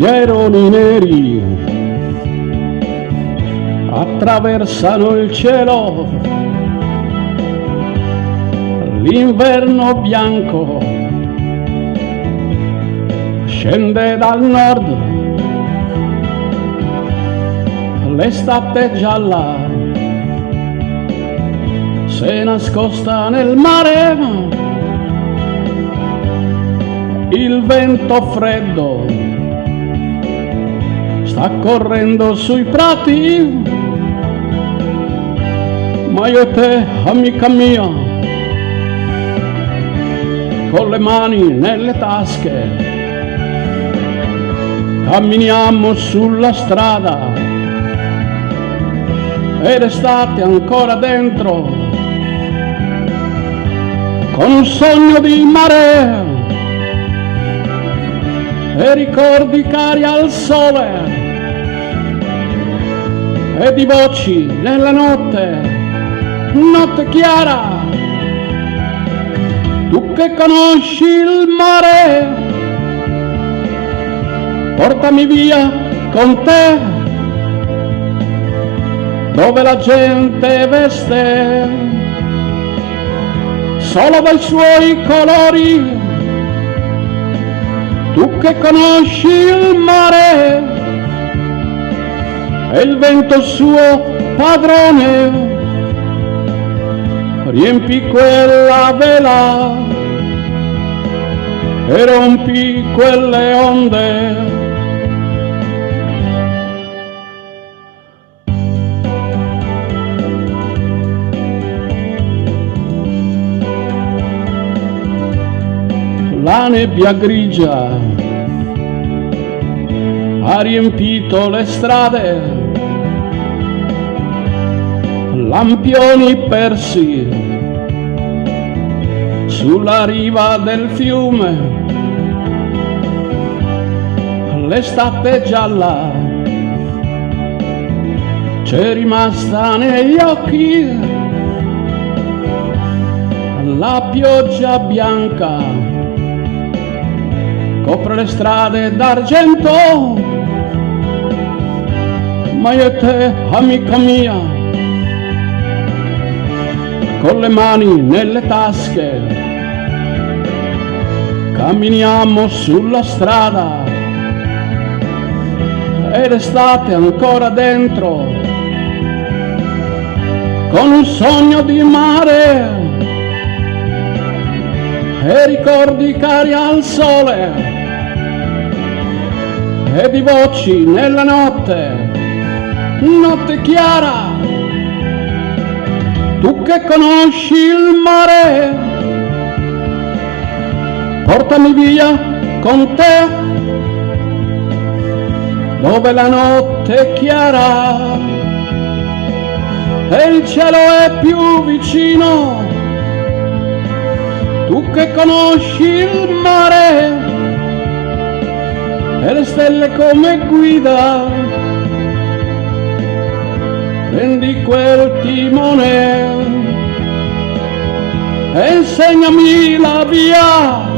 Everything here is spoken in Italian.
gli aironi neri attraversano il cielo, l'inverno bianco scende dal nord, l'estate gialla s'è nascosta nel mare, il vento freddo sta correndo sui prati, ma io e te, amica mia, con le mani nelle tasche, camminiamo sulla strada ed estate ancora dentro, con un sogno di mare e ricordi cari al sole e di voci nella notte, notte chiara. Tu che conosci il mare, portami via con te, dove la gente veste solo dai suoi colori. Tu che conosci il mare e il vento suo padrone, riempi quella vela e rompi quelle onde. La nebbia grigia ha riempito le strade, lampioni persi sulla riva del fiume, l'estate gialla c'è rimasta negli occhi, la pioggia bianca copre le strade d'argento, ma io e te, amica mia, con le mani nelle tasche, camminiamo sulla strada ed estate ancora dentro, con un sogno di mare e ricordi cari al sole e di voci nella notte, notte chiara. Tu che conosci il mare, portami via con te, dove la notte è chiara e il cielo è più vicino. Tu che conosci il mare e le stelle come guida, prendi quel timone e insegnami la via.